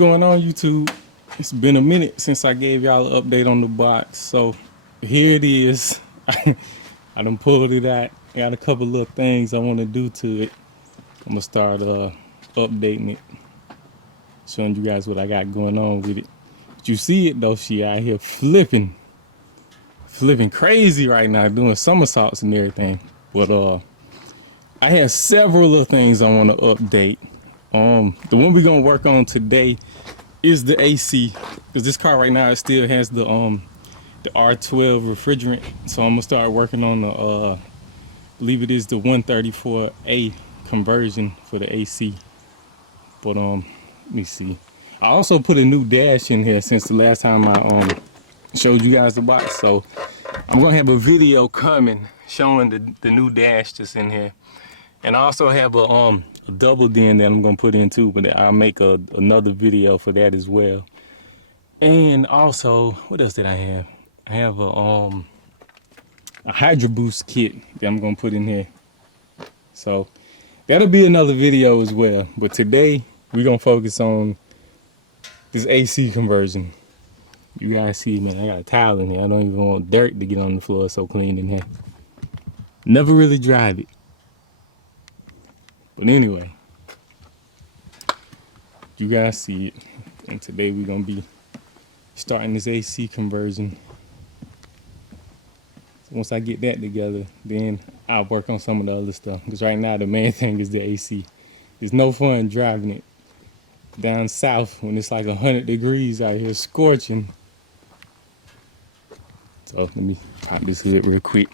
going on, YouTube? It's been a minute since I gave y'all an update on the box, so here it is. I done pulled it out. Got a couple little things I want to do to it. I'm gonna start updating it, showing you guys what I got going on with it. But you see it though, she out here flipping crazy right now, doing somersaults and everything. But I have several little things I want to update. The one we're gonna work on today is the AC, because this car right now it still has the R12 refrigerant. So I'm gonna start working on the I believe it is the 134A conversion for the AC. But let me see. I also put a new dash in here since the last time I showed you guys the box. So I'm gonna have a video coming showing the new dash that's in here. And I also have a double den that I'm gonna put in too, but I'll make another video for that as well. And also, what else did I have? I have a Hydro Boost kit that I'm gonna put in here. So that'll be another video as well. But today we're gonna focus on this AC conversion. You guys see, man, I got a towel in here. I don't even want dirt to get on the floor. It's so clean in here. Never really dried it. But anyway, you guys see it. And today we're gonna be starting this AC conversion. So once I get that together, then I'll work on some of the other stuff. Because right now the main thing is the AC. It's no fun driving it down south when it's like 100 degrees out here, scorching. So let me pop this hood real quick.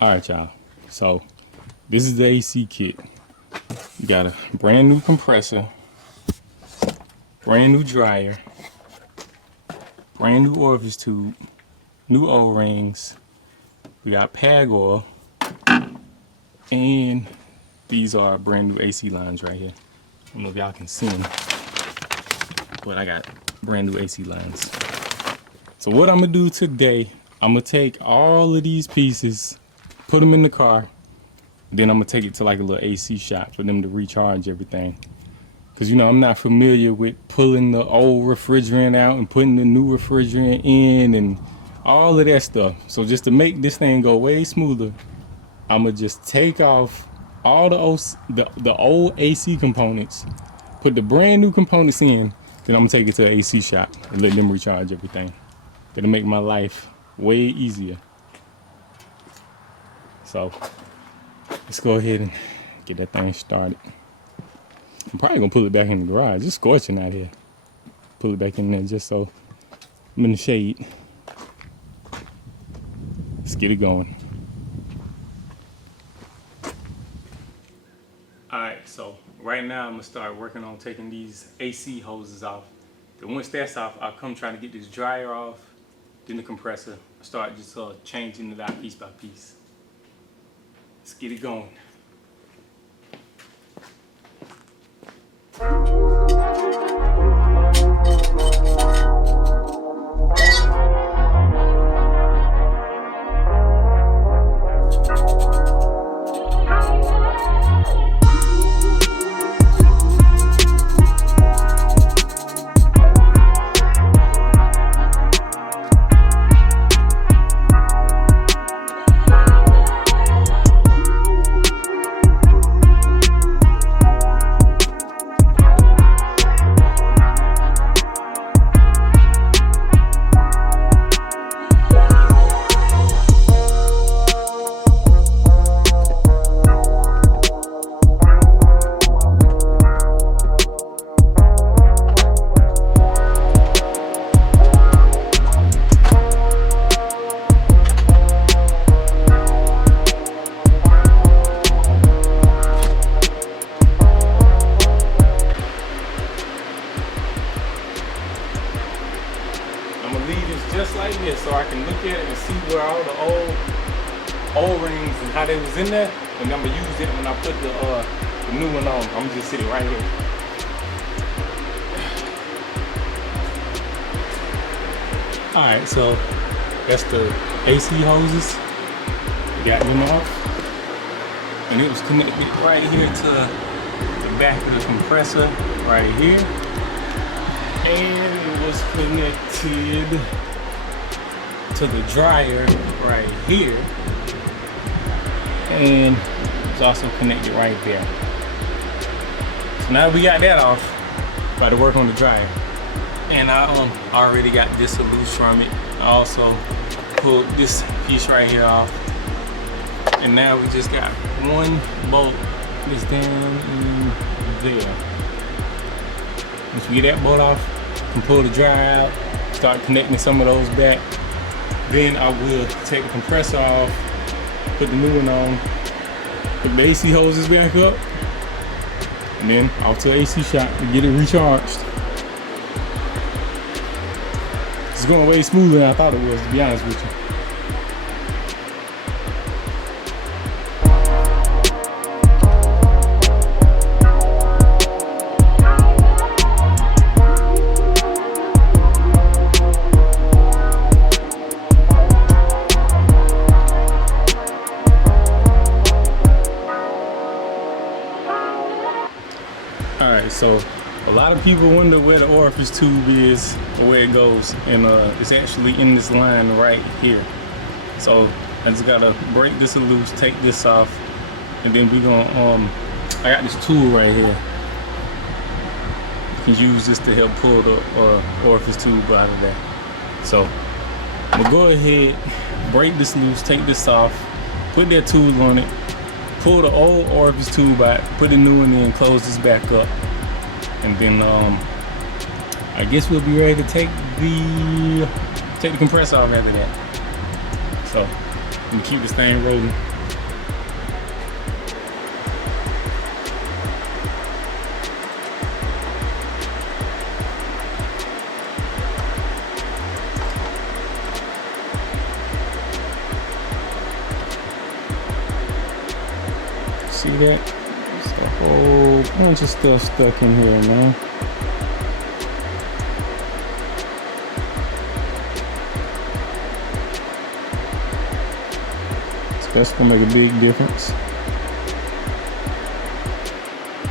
Alright, y'all. So this is the AC kit. You got a brand new compressor, brand new dryer, brand new orifice tube, new O-rings. We got pag oil, and these are brand new AC lines right here. I don't know if y'all can see them, but I got brand new AC lines. So what I'm gonna do today, I'm gonna take all of these pieces, put them in the car, then I'm gonna take it to like a little AC shop for them to recharge everything. Cause you know, I'm not familiar with pulling the old refrigerant out and putting the new refrigerant in and all of that stuff. So just to make this thing go way smoother, I'm gonna just take off all the old AC components, put the brand new components in, then I'm gonna take it to the AC shop and let them recharge everything. It'll make my life way easier. So let's go ahead and get that thing started. I'm probably gonna pull it back in the garage. It's scorching out here. Pull it back in there just so I'm in the shade. Let's get it going. Alright, so right now I'm gonna start working on taking these AC hoses off. Then once that's off, I'll come trying to get this dryer off, then the compressor. I start just changing it out piece by piece. Let's get it going. Just like this, so I can look at it and see where all the old O-rings and how they was in there, and I'm gonna use it when I put the new one on. I'm gonna just sit it right here. All right, so that's the AC hoses. We got them off, and it was connected right here to the back of the compressor right here, and it was connected to the dryer right here, and it's also connected right there. So now we got that off, about to work on the dryer. And I already got this loose from it. I also pulled this piece right here off. And now we just got one bolt that's down in there. Once we get that bolt off, we can pull the dryer out, start connecting some of those back. Then I will take the compressor off, put the new one on, put the AC hoses back up, and then off to the AC shop to get it recharged. It's going way smoother than I thought it was, to be honest with you. Alright, so a lot of people wonder where the orifice tube is or where it goes, and it's actually in this line right here. So I just gotta break this loose, take this off, and then we gonna I got this tool right here. You can use this to help pull the orifice tube out of there. So I'm gonna go ahead, break this loose, take this off, put that tool on it, pull the old orifice tube out, put the new one in, close this back up, and then I guess we'll be ready to take the compressor off after that. So I'm gonna keep this thing rolling. See that? There's a whole bunch of stuff stuck in here, man. So that's gonna make a big difference.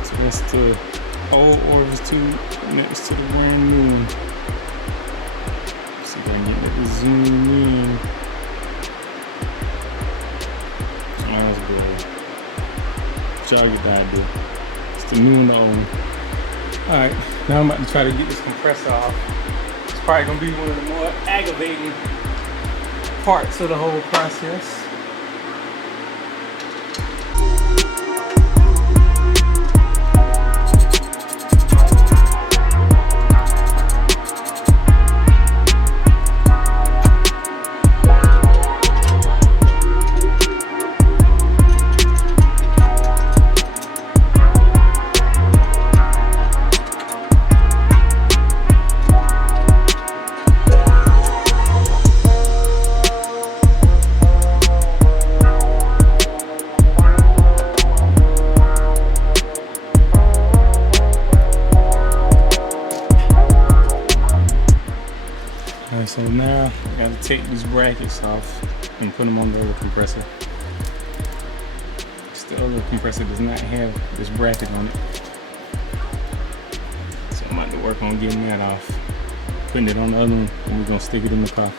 So that's the old orifice tube next to the brand new one. See if I can get it to zoom in. Smells good. Y'all get the idea. It's the new one. Alright, now I'm about to try to get this compressor off. It's probably gonna be one of the more aggravating parts of the whole process. So now I gotta take these brackets off and put them on the other compressor. The other compressor does not have this bracket on it. So I'm about to work on getting that off. Putting it on the other one, and we're gonna stick it in the car.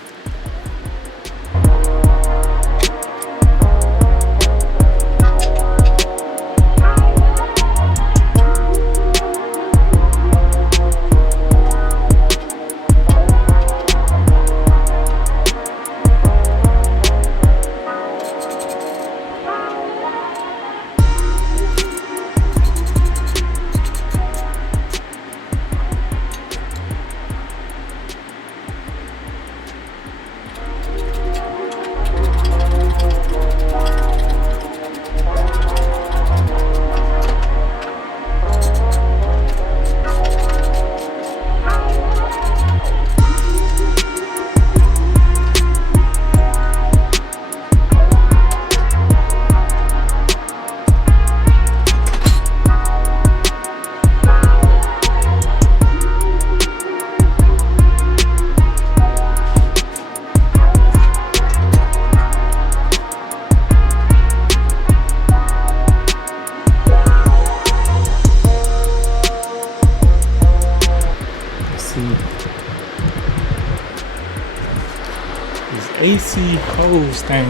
AC hose thing,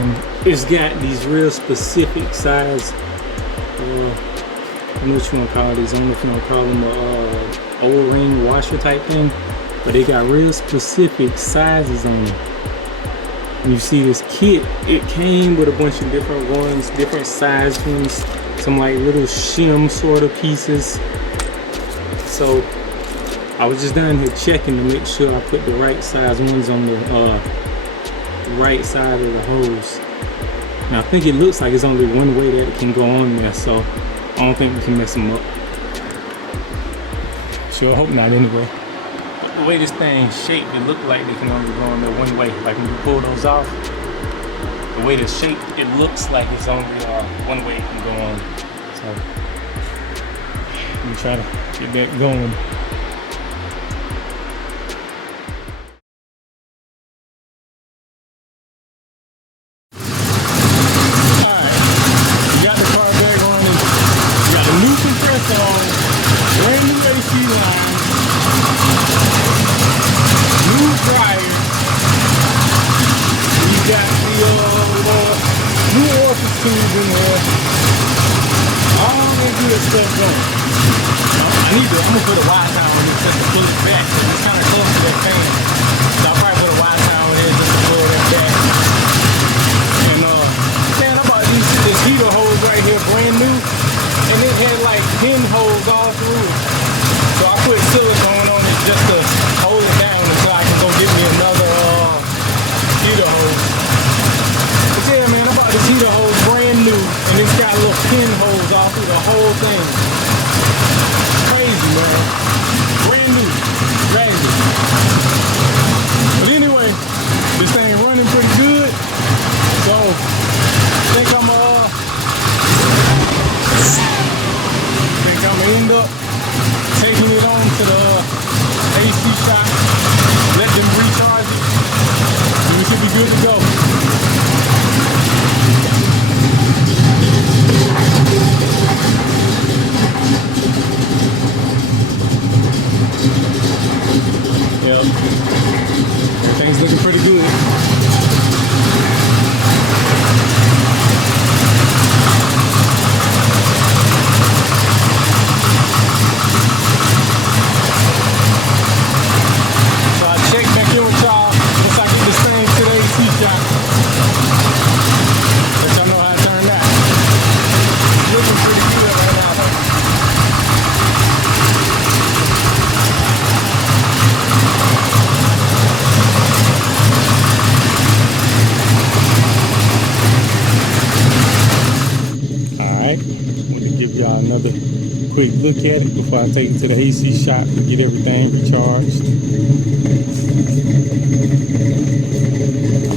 it's got these real specific size, I don't know what you want to call these. I don't know if you want to call them a O-ring washer type thing, but they got real specific sizes on them. And you see this kit, it came with a bunch of different ones, different sized ones, some like little shim sort of pieces. So I was just down here checking to make sure I put the right size ones on the right side of the hose. Now I think it looks like it's only one way that it can go on there, so I don't think we can mess them up. Sure, I hope not anyway. But the way this thing's shaped, it looked like they can only go on there one way. Like when you pull those off, the way they're shaped, it looks like it's only one way it can go on. So let me try to get that going. New Orifice tubes in there. All that good stuff going. I'm gonna put a wide towel on this just to pull it back. It's kind of close to that fan. So I'll probably put a wide towel in there just to pull that back. And man, I bought this heater hose right here, brand new. And it had like pinholes all through it. So I put silicone on it just to hold it down until I can go get me another heater hose. Yeah, man, I bought this heater hose brand new, and it's got little pinholes all through the whole thing. Crazy, man. Brand new. Crazy. But anyway, this thing running pretty good. So, I think I'm gonna end up taking it on to the AC shop, let them recharge it, and we should be good to go. Yep. Everything's looking pretty good. So I check back in with y'all once I get this thing to the AC shop. Let y'all know how it turned out. Looking pretty good right now, though. Give y'all another quick look at it before I take it to the AC shop to get everything recharged.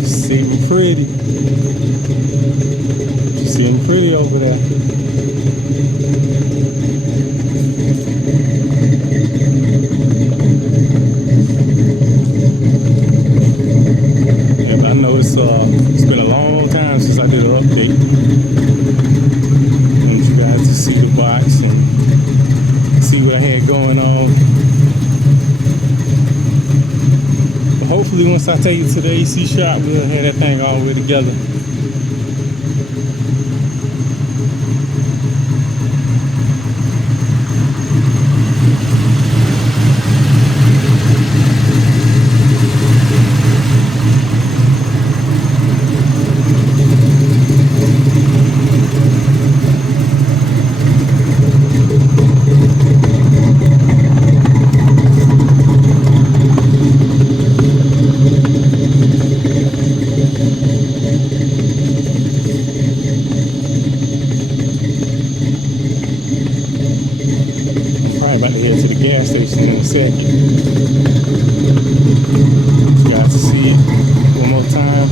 See them pretty. You see them pretty over there. And I know it's been a long time since I did an update. To see the box and see what I had going on. But hopefully once I take it to the AC shop, we'll have that thing all the way together. About to head to the gas station in a second. You guys to see it one more time.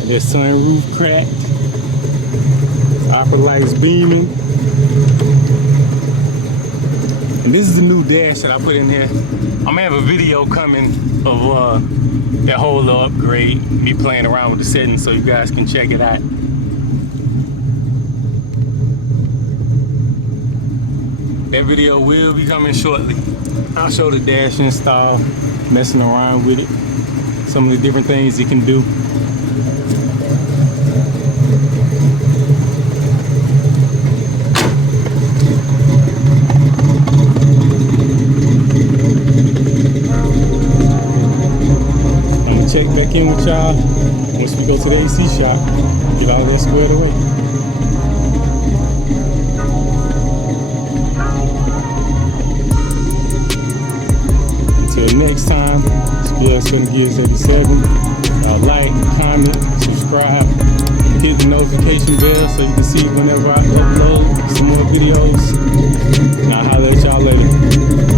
And there's sunroof cracked. Upper lights beaming. And this is the new dash that I put in here. I'm gonna have a video coming of that whole upgrade, me playing around with the settings so you guys can check it out. That video will be coming shortly. I'll show the dash install, messing around with it. some of the different things it can do. I'm gonna check back in with y'all once we go to the AC shop, get all that squared away. Until next time, it's 7 Gears 87. Like, comment, subscribe, hit the notification bell so you can see whenever I upload some more videos. And I'll holler at y'all later.